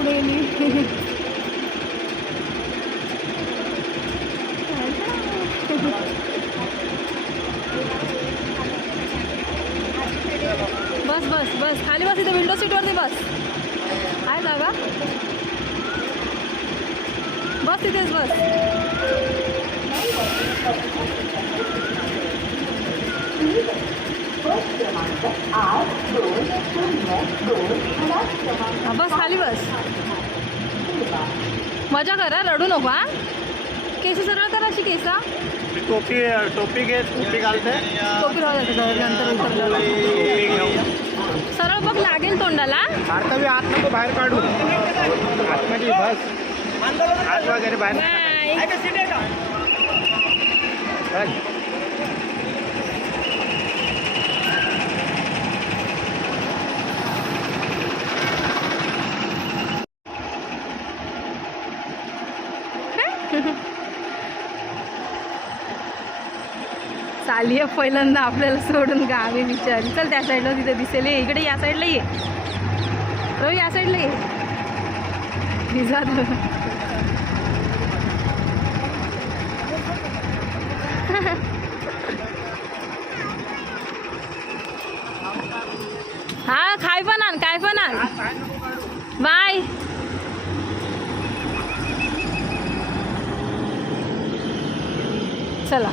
पुढे गेली. बस बस बस खाली बस, इथे विंडो सीटवरती बस. आहे जागा, बस तिथेच बस. बस खाली बस. मजा करा, रडू नको. हा केस सरळ करा, अशी केसा. टोपी टोपी घे, टोपी घालते. टोपी राहू द्या, नंतर उतरलं. सरळ बघ, लागेल तोंडाला. भारतावी आत नको बाहेर काढू, आतमध्ये बस. आत वगैरे बाहेर चालली आहे पहिल्यांदा आपल्याला सोडून गावी विचारली. चल त्या साईडला तिथे दिसेल. इकडे या साईडला ये रवी, या साईडला ये. भिजा हा, काय पण आण, काय पण आण. बाय. चला.